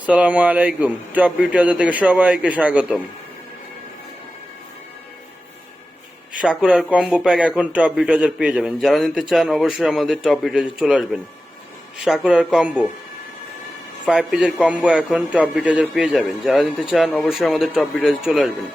আসসালামু আলাইকুম। Top beauty house থেকে সবাইকে স্বাগতম। সাকুরার কম্বো প্যাক এখন টপ বিউটি হাউসে পেয়ে যাবেন। যারা নিতে চান অবশ্যই আমাদের টপ বিউটি হাউসে চলে আসবেন। সাকুরার কম্বো 5 পিসের কম্বো এখন টপ বিউটি হাউসে পেয়ে যাবেন। যারা নিতে চান অবশ্যই আমাদের টপ বিউটি হাউসে চলে আসবেন।